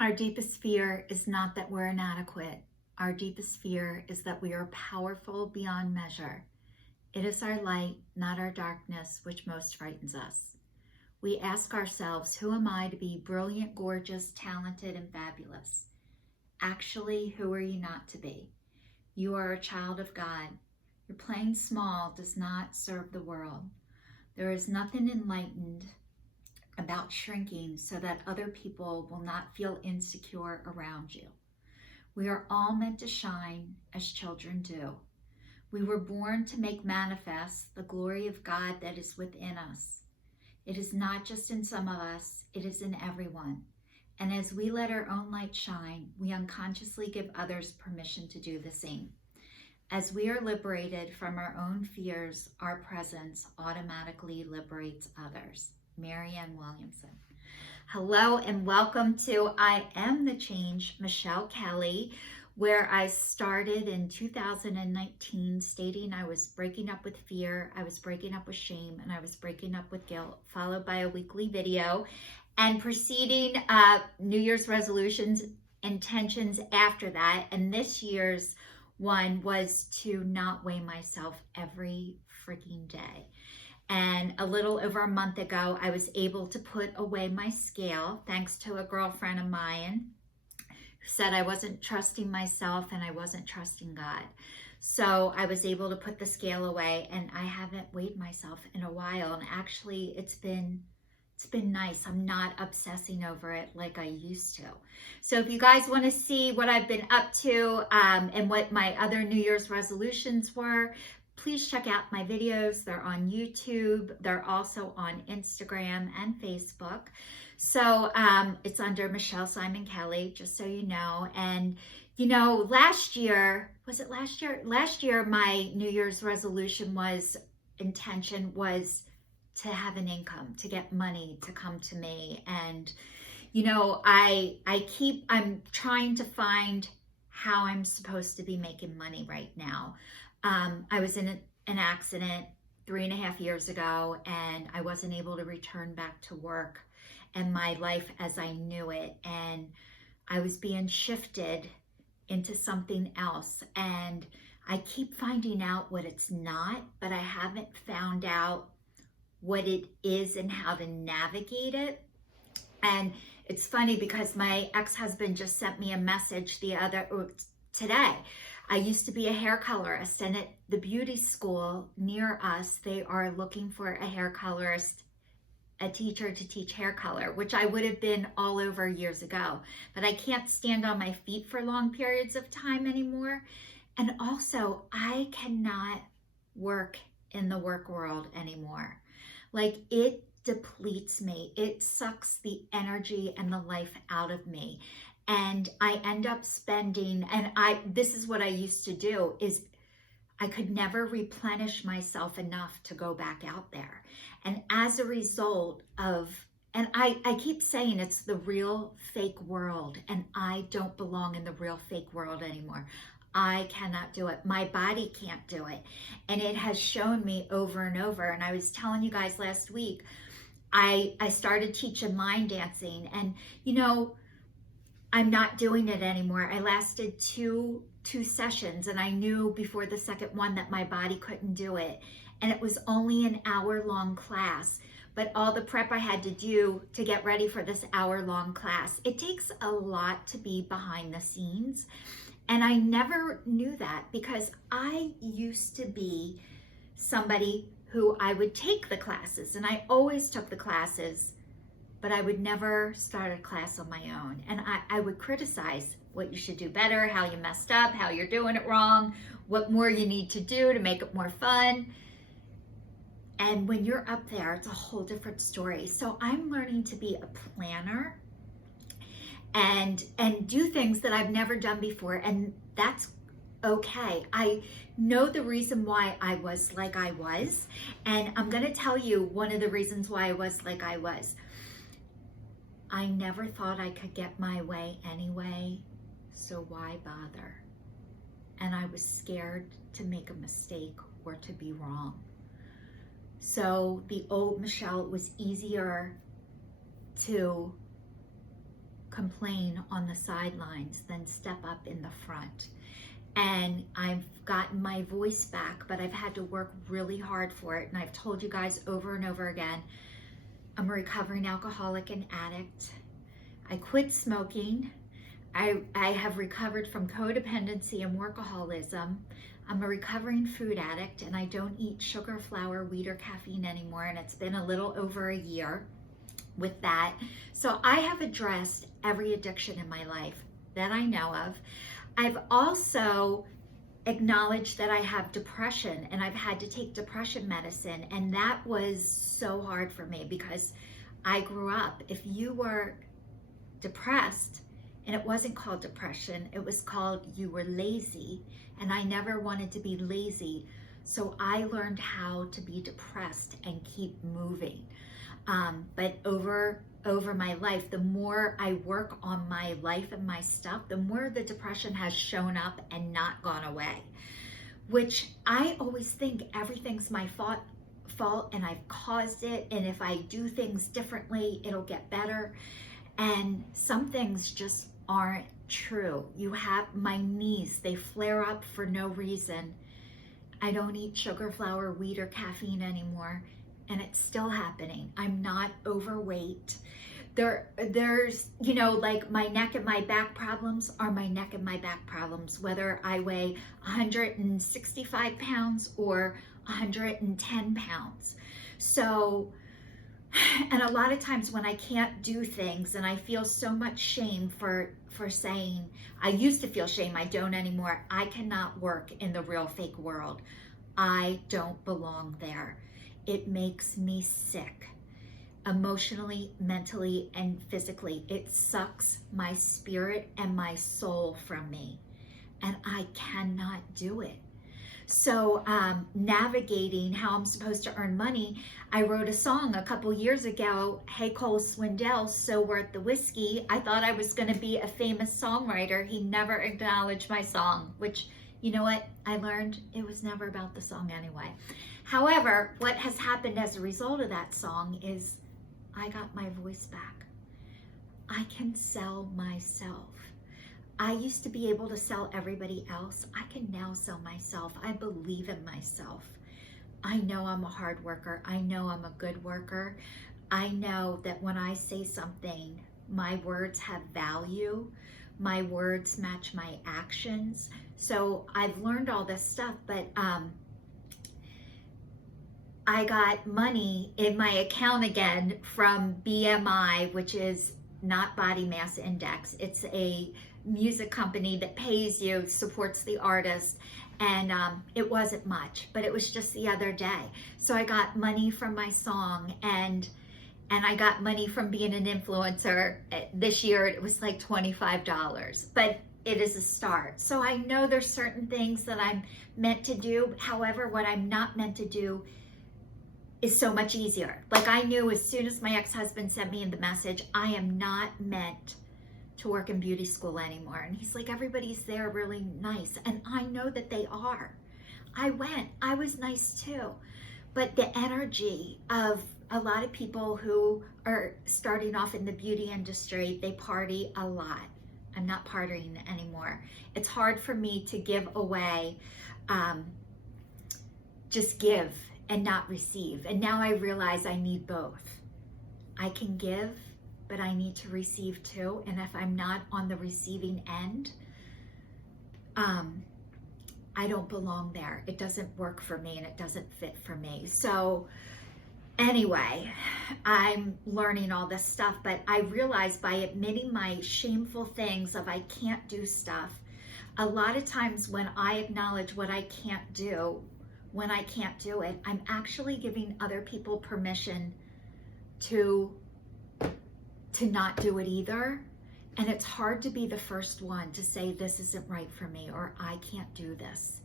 Our deepest fear is not that we're inadequate. Our deepest fear is that we are powerful beyond measure. It is our light, not our darkness, which most frightens us. We ask ourselves, who am I to be brilliant, gorgeous, talented, and fabulous? Actually, who are you not to be? You are a child of God. Your playing small does not serve the world. There is nothing enlightened about shrinking so that other people will not feel insecure around you. We are all meant to shine as children do. We were born to make manifest the glory of God that is within us. It is not just in some of us, it is in everyone. And as we let our own light shine, we unconsciously give others permission to do the same. As we are liberated from our own fears, our presence automatically liberates others. Marianne Williamson. Hello and welcome to I Am the Change, Michelle Kelly, where I started in 2019 stating I was breaking up with fear, I was breaking up with shame, and I was breaking up with guilt, followed by a weekly video and preceding New Year's resolutions, intentions after that. And this year's one was to not weigh myself every freaking day. And a little over a month ago, I was able to put away my scale thanks to a girlfriend of mine who said I wasn't trusting myself and I wasn't trusting God. So I was able to put the scale away, and I haven't weighed myself in a while. And actually, it's been nice. I'm not obsessing over it like I used to. So if you guys want to see what I've been up to and what my other New Year's resolutions were, please check out my videos. They're on YouTube. They're also on Instagram and Facebook. So it's under Michelle Simon Kelly, just so you know. And you know, last year, was it last year? Last year, my New Year's resolution intention was to have an income, to get money to come to me. And you know, I'm trying to find how I'm supposed to be making money right now. I was in an accident 3.5 years ago, and I wasn't able to return back to work and my life as I knew it. And I was being shifted into something else. And I keep finding out what it's not, but I haven't found out what it is and how to navigate it. And it's funny because my ex-husband just sent me a message today. I used to be a hair colorist, and at the beauty school near us, they are looking for a hair colorist, a teacher to teach hair color, which I would have been all over years ago. But I can't stand on my feet for long periods of time anymore. And also, I cannot work in the work world anymore. Like, it depletes me. It sucks the energy and the life out of me. And I end up spending, and this is what I used to do, is I could never replenish myself enough to go back out there. And as a result of, and I keep saying it's the real fake world, and I don't belong in the real fake world anymore. I cannot do it. My body can't do it. And it has shown me over and over. And I was telling you guys last week, I started teaching line dancing, and you know, I'm not doing it anymore. I lasted two sessions, and I knew before the second one that my body couldn't do it. And it was only an hour-long class, but all the prep I had to do to get ready for this hour-long class, it takes a lot to be behind the scenes. And I never knew that because I used to be somebody who I would take the classes, and I always took the classes, but I would never start a class on my own. And I would criticize what you should do better, how you messed up, how you're doing it wrong, what more you need to do to make it more fun. And when you're up there, it's a whole different story. So I'm learning to be a planner and do things that I've never done before. And that's okay. I know the reason why I was like I was. And I'm going to tell you one of the reasons why I was like I was. I never thought I could get my way anyway, so why bother? And I was scared to make a mistake or to be wrong. So the old Michelle, it was easier to complain on the sidelines than step up in the front. And I've gotten my voice back, but I've had to work really hard for it. And I've told you guys over and over again, I'm a recovering alcoholic and addict. I quit smoking. I have recovered from codependency and workaholism. I'm a recovering food addict, and I don't eat sugar, flour, wheat, or caffeine anymore. And it's been a little over a year with that. So I have addressed every addiction in my life that I know of. I've also acknowledged that I have depression, and I've had to take depression medicine. And that was so hard for me because I grew up, if you were depressed, and it wasn't called depression, it was called you were lazy, and I never wanted to be lazy. So I learned how to be depressed and keep moving. But over my life, the more I work on my life and my stuff, the more the depression has shown up and not gone away, which I always think everything's my fault and I've caused it, and if I do things differently, it'll get better. And some things just aren't true. You have my knees, they flare up for no reason. I don't eat sugar, flour, wheat, or caffeine anymore, and it's still happening. I'm not overweight. There's, like my neck and my back problems are my neck and my back problems, whether I weigh 165 pounds or 110 pounds. So, and a lot of times when I can't do things and I feel so much shame for saying, I used to feel shame, I don't anymore. I cannot work in the real fake world. I don't belong there. It makes me sick, emotionally, mentally, and physically. It sucks my spirit and my soul from me, and I cannot do it. So navigating how I'm supposed to earn money, I wrote a song a couple years ago, Hey Cole Swindell, So Worth the Whiskey. I thought I was going to be a famous songwriter. He never acknowledged my song, which, you know what? I learned it was never about the song anyway. However, what has happened as a result of that song is I got my voice back. I can sell myself. I used to be able to sell everybody else. I can now sell myself. I believe in myself. I know I'm a hard worker. I know I'm a good worker. I know that when I say something, my words have value. My words match my actions. So I've learned all this stuff, but I got money in my account again from BMI, which is not body mass index. It's a music company that pays you, supports the artist, and it wasn't much, but it was just the other day. So I got money from my song, and I got money from being an influencer. This year it was like $25, but it is a start. So I know there's certain things that I'm meant to do. However, what I'm not meant to do is so much easier. Like I knew as soon as my ex-husband sent me the message, I am not meant to work in beauty school anymore. And he's like, everybody's there really nice. And I know that they are. I went, I was nice too. But the energy of a lot of people who are starting off in the beauty industry, they party a lot. I'm not partying anymore. It's hard for me to give away, just give and not receive. And now I realize I need both. I can give, but I need to receive too. And if I'm not on the receiving end, I don't belong there. It doesn't work for me and it doesn't fit for me. So anyway, I'm learning all this stuff, but I realize by admitting my shameful things of I can't do stuff, a lot of times when I acknowledge what I can't do, when I can't do it, I'm actually giving other people permission to not do it either. And it's hard to be the first one to say this isn't right for me or I can't do this.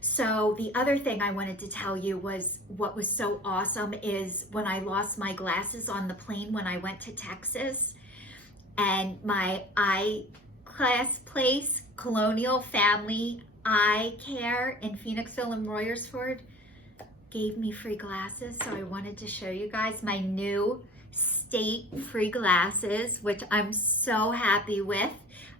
So the other thing I wanted to tell you was what was so awesome is when I lost my glasses on the plane when I went to Texas, and my eye class place, Colonial Family Eye Care in Phoenixville and Royersford, gave me free glasses. So I wanted to show you guys my new state-free glasses, which I'm so happy with.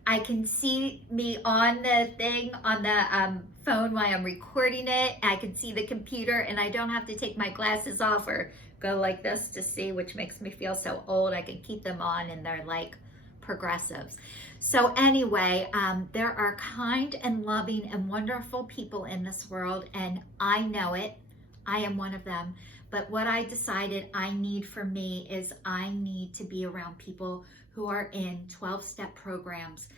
I can see me on the thing on the phone while I'm recording it. I can see the computer, and I don't have to take my glasses off or go like this to see, which makes me feel so old. I can keep them on, and they're like progressives. So anyway, there are kind and loving and wonderful people in this world, and I know it. I am one of them. But what I decided I need for me is I need to be around people who are in 12-step programs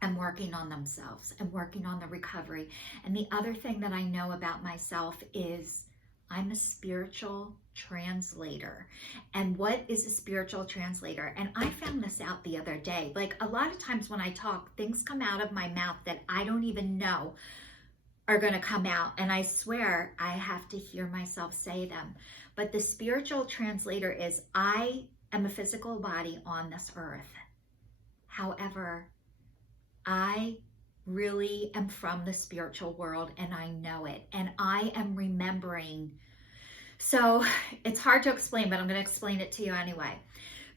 and working on themselves and working on the recovery. And the other thing that I know about myself is I'm a spiritual translator. And what is a spiritual translator? And I found this out the other day. Like, a lot of times when I talk, things come out of my mouth that I don't even know are going to come out, and I swear I have to hear myself say them. But the spiritual translator is, I am a physical body on this earth. However, I really am from the spiritual world, and I know it, and I am remembering. So it's hard to explain, but I'm going to explain it to you anyway.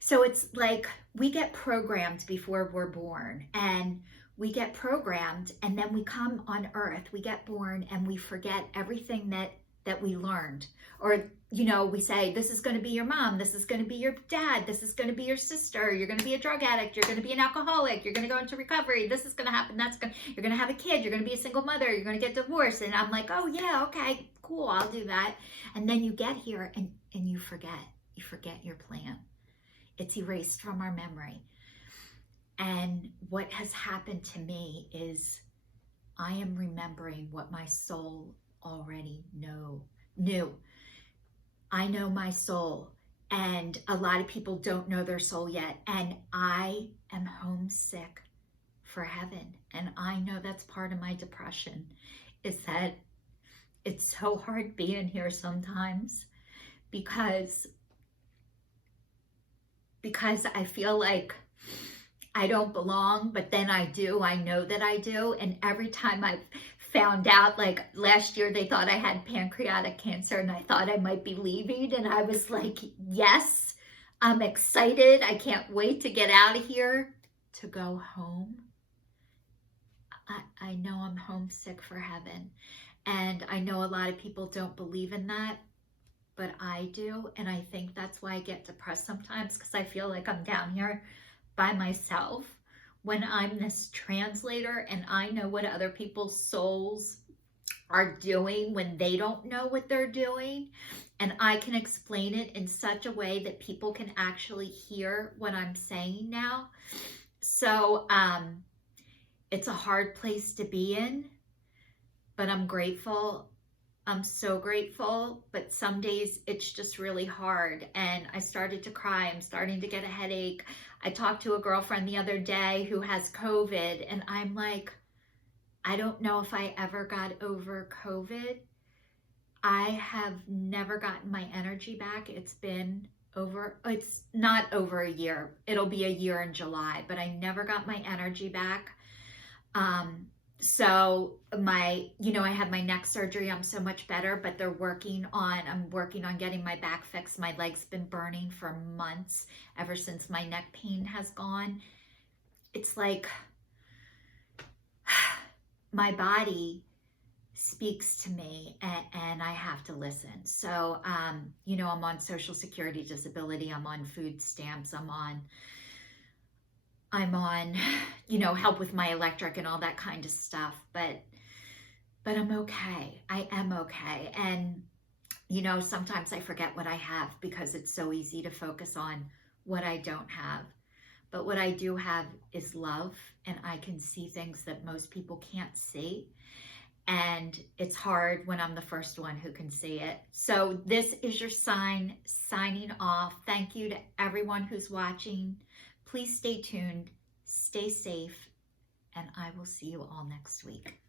So it's like we get programmed before we're born, and we get programmed, and then we come on earth, we get born, and we forget everything that we learned. Or, you know, we say, this is going to be your mom, this is going to be your dad, this is going to be your sister, you're going to be a drug addict, you're going to be an alcoholic, you're going to go into recovery, this is going to happen, you're going to have a kid, you're going to be a single mother, you're going to get divorced. And I'm like, oh yeah, okay, cool, I'll do that. And then you get here and you forget your plan. It's erased from our memory. And what has happened to me is I am remembering what my soul already knew. I know my soul, and a lot of people don't know their soul yet. And I am homesick for heaven. And I know that's part of my depression, is that it's so hard being here sometimes because I feel like I don't belong, but then I do. I know that I do. And every time I've found out, like last year, they thought I had pancreatic cancer and I thought I might be leaving. And I was like, yes, I'm excited. I can't wait to get out of here to go home. I know I'm homesick for heaven. And I know a lot of people don't believe in that, but I do. And I think that's why I get depressed sometimes, because I feel like I'm down here by myself when I'm this translator, and I know what other people's souls are doing when they don't know what they're doing, and I can explain it in such a way that people can actually hear what I'm saying now. So it's a hard place to be in, but I'm grateful. I'm so grateful, but some days it's just really hard. And I started to cry. I'm starting to get a headache. I talked to a girlfriend the other day who has COVID, and I'm like, I don't know if I ever got over COVID. I have never gotten my energy back. It's not over a year. It'll be a year in July, but I never got my energy back. So I had my neck surgery. I'm so much better, but I'm working on getting my back fixed. My leg's been burning for months, ever since my neck pain has gone. It's like my body speaks to me, and I have to listen. So, I'm on Social Security disability. I'm on food stamps. I'm on help with my electric and all that kind of stuff, but I'm okay. I am okay. And, sometimes I forget what I have because it's so easy to focus on what I don't have. But what I do have is love, and I can see things that most people can't see. And it's hard when I'm the first one who can see it. So this is your sign, signing off. Thank you to everyone who's watching. Please stay tuned, stay safe, and I will see you all next week.